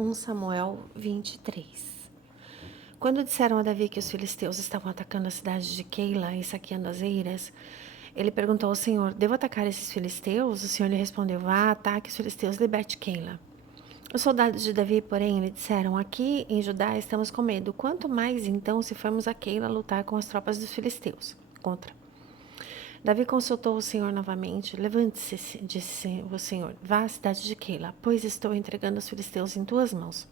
1 Samuel 23. Quando disseram a Davi que os filisteus estavam atacando a cidade de Keila e saqueando as eiras, ele perguntou ao Senhor: devo atacar esses filisteus? O Senhor lhe respondeu: vá, ataque os filisteus e liberte Keila. Os soldados de Davi, porém, lhe disseram: aqui em Judá estamos com medo. Quanto mais, então, se formos a Keila lutar com as tropas dos filisteus? Contra. Davi consultou o Senhor novamente. Levante-se, disse o Senhor, vá à cidade de Keila, pois estou entregando os filisteus em tuas mãos.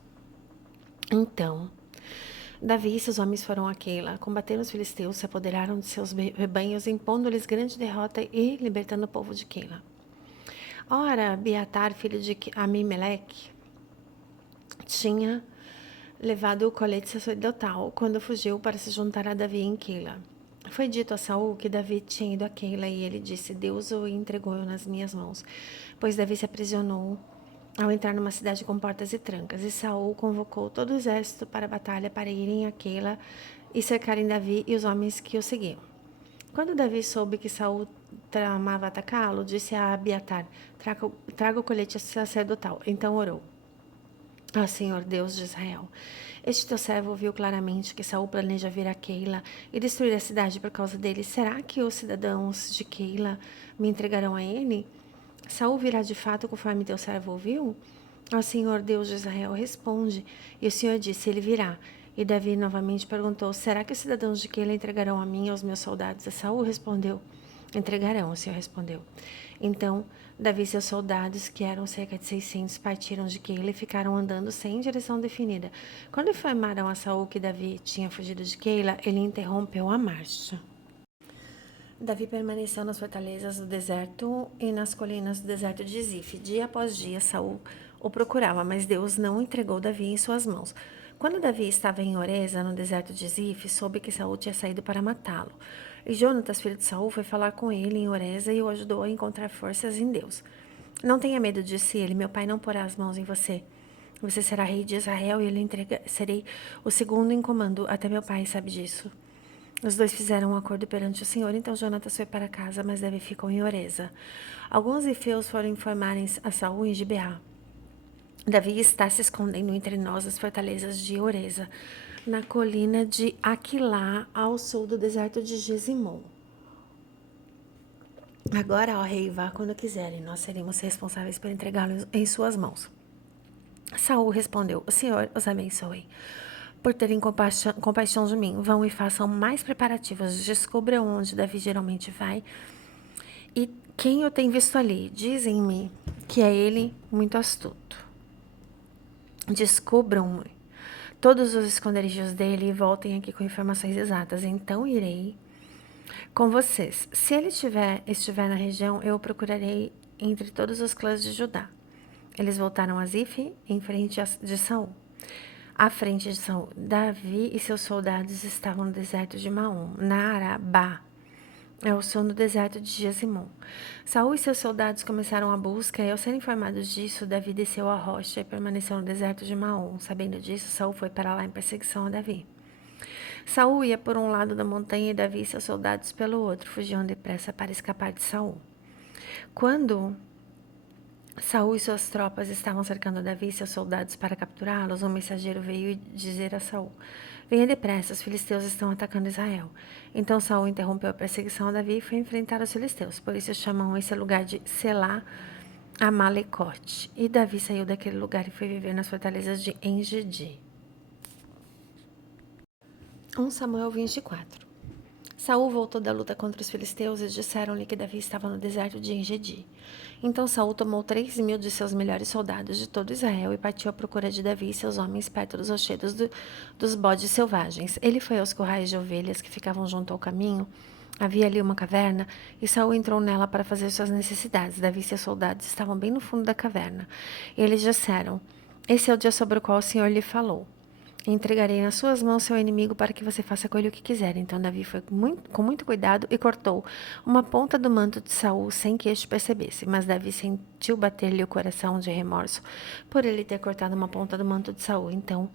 Então, Davi e seus homens foram a Keila, combateram os filisteus, se apoderaram de seus rebanhos, impondo-lhes grande derrota e libertando o povo de Keila. Ora, Abiatar, filho de Amimeleque, tinha levado o colete sacerdotal quando fugiu para se juntar a Davi em Keila. Foi dito a Saul que Davi tinha ido a Keila e ele disse: Deus o entregou nas minhas mãos, pois Davi se aprisionou ao entrar numa cidade com portas e trancas. E Saul convocou todo o exército para a batalha para irem a Keila e cercarem Davi e os homens que o seguiam. Quando Davi soube que Saul tramava atacá-lo, disse a Abiatar: traga o colete sacerdotal. Então orou: ó Senhor Deus de Israel, este teu servo ouviu claramente que Saul planeja vir a Keila e destruir a cidade por causa dele. Será que os cidadãos de Keila me entregarão a ele? Saul virá de fato conforme teu servo ouviu? Ó Senhor Deus de Israel, responde. E o Senhor disse: ele virá. E Davi novamente perguntou: será que os cidadãos de Keila entregarão a mim e aos meus soldados? E Saul respondeu: entregarão, o Senhor respondeu. Então Davi e seus soldados, que eram cerca de 600, partiram de Keila e ficaram andando sem direção definida. Quando informaram a Saul que Davi tinha fugido de Keila, ele interrompeu a marcha. Davi permaneceu nas fortalezas do deserto e nas colinas do deserto de Zif. Dia após dia, Saul o procurava, mas Deus não entregou Davi em suas mãos. Quando Davi estava em Oreza, no deserto de Zif, soube que Saul tinha saído para matá-lo. E Jonatas, filho de Saul, foi falar com ele em Oreza e o ajudou a encontrar forças em Deus. Não tenha medo, disse ele, meu pai não porá as mãos em você. Você será rei de Israel e serei o segundo em comando, até meu pai sabe disso. Os dois fizeram um acordo perante o Senhor, então Jonatas foi para casa, mas Davi ficou em Oreza. Alguns efeus foram informar a Saul em Gibeá. Davi está se escondendo entre nós as fortalezas de Oreza, na colina de Aquilá, ao sul do deserto de Gesimon. Agora, ó rei, vá quando quiserem, nós seremos responsáveis por entregá-los em suas mãos. Saul respondeu: o Senhor os abençoe. Por terem compaixão de mim, vão e façam mais preparativos. Descubram onde Davi geralmente vai e quem o tem visto ali. Dizem-me que é ele muito astuto. Descubram todos os esconderijos dele e voltem aqui com informações exatas. Então irei com vocês. Se ele estiver na região, eu o procurarei entre todos os clãs de Judá. Eles voltaram a Zif, em frente de Saul. À frente de Saul, Davi e seus soldados estavam no deserto de Maom, na Arabá, ao sul do deserto de Gesimon. Saul e seus soldados começaram a busca e, ao serem informados disso, Davi desceu a rocha e permaneceu no deserto de Maom. Sabendo disso, Saul foi para lá em perseguição a Davi. Saul ia por um lado da montanha e Davi e seus soldados pelo outro, fugiam depressa para escapar de Saul. Quando Saul e suas tropas estavam cercando Davi e seus soldados para capturá-los, um mensageiro veio dizer a Saul: venha depressa, os filisteus estão atacando Israel. Então Saul interrompeu a perseguição a Davi e foi enfrentar os filisteus. Por isso chamam esse lugar de Selá Amalecote. E Davi saiu daquele lugar e foi viver nas fortalezas de Engedi. 1 Samuel 24. Saul voltou da luta contra os filisteus e disseram-lhe que Davi estava no deserto de Engedi. Então Saul tomou 3.000 de seus melhores soldados de todo Israel e partiu à procura de Davi e seus homens perto dos rochedos dos bodes selvagens. Ele foi aos currais de ovelhas que ficavam junto ao caminho. Havia ali uma caverna e Saul entrou nela para fazer suas necessidades. Davi e seus soldados estavam bem no fundo da caverna. E eles disseram: esse é o dia sobre o qual o Senhor lhe falou. Entregarei nas suas mãos seu inimigo para que você faça com ele o que quiser. Então Davi foi com muito cuidado e cortou uma ponta do manto de Saul sem que este percebesse. Mas Davi sentiu bater-lhe o coração de remorso por ele ter cortado uma ponta do manto de Saul. Então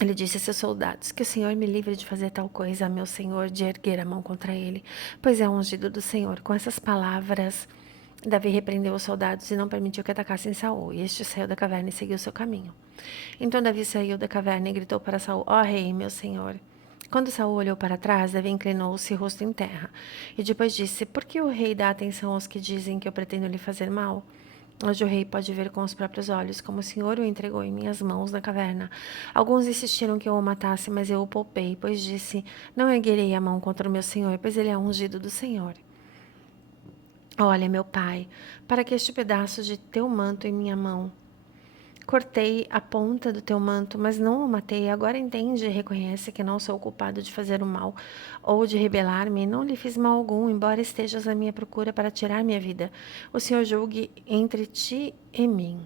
ele disse a seus soldados: que o Senhor me livre de fazer tal coisa a meu senhor, de erguer a mão contra ele, pois é um ungido do Senhor. Com essas palavras, Davi repreendeu os soldados e não permitiu que atacassem Saul, e este saiu da caverna e seguiu seu caminho. Então Davi saiu da caverna e gritou para Saul: Ó rei, meu senhor. Quando Saul olhou para trás, Davi inclinou-se rosto em terra, e depois disse: Por que o rei dá atenção aos que dizem que eu pretendo lhe fazer mal? Hoje o rei pode ver com os próprios olhos como o Senhor o entregou em minhas mãos na caverna. Alguns insistiram que eu o matasse, mas eu o poupei, pois disse: Não erguerei a mão contra o meu senhor, pois ele é ungido do Senhor. Olha, meu pai, para que este pedaço de teu manto em minha mão. Cortei a ponta do teu manto, mas não o matei. Agora entende e reconhece que não sou culpado de fazer o mal ou de rebelar-me. Não lhe fiz mal algum, embora estejas à minha procura para tirar minha vida. O Senhor julgue entre ti e mim.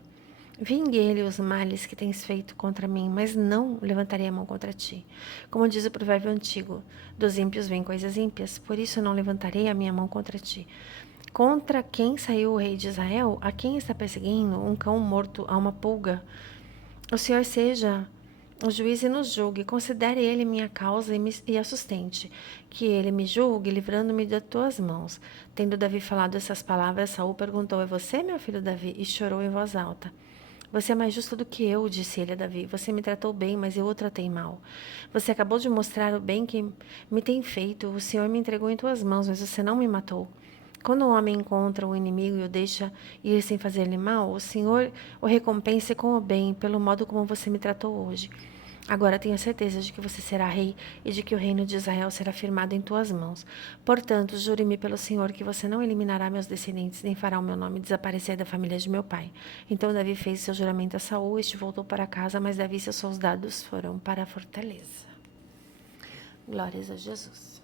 Vingue-lhe os males que tens feito contra mim, mas não levantarei a mão contra ti. Como diz o provérbio antigo, dos ímpios vêm coisas ímpias, por isso não levantarei a minha mão contra ti. Contra quem saiu o rei de Israel? A quem está perseguindo? Um cão morto a uma pulga. O Senhor seja o juiz e nos julgue. Considere ele minha causa e a sustente. Que ele me julgue, livrando-me das tuas mãos. Tendo Davi falado essas palavras, Saul perguntou: É você, meu filho Davi? E chorou em voz alta. Você é mais justo do que eu, disse ele a Davi. Você me tratou bem, mas eu o tratei mal. Você acabou de mostrar o bem que me tem feito. O Senhor me entregou em tuas mãos, mas você não me matou. Quando o homem encontra o inimigo e o deixa ir sem fazer-lhe mal, o Senhor o recompense com o bem, pelo modo como você me tratou hoje. Agora tenho certeza de que você será rei e de que o reino de Israel será firmado em tuas mãos. Portanto, jure-me pelo Senhor que você não eliminará meus descendentes, nem fará o meu nome desaparecer da família de meu pai. Então Davi fez seu juramento a Saul, este voltou para casa, mas Davi e seus soldados foram para a fortaleza. Glórias a Jesus.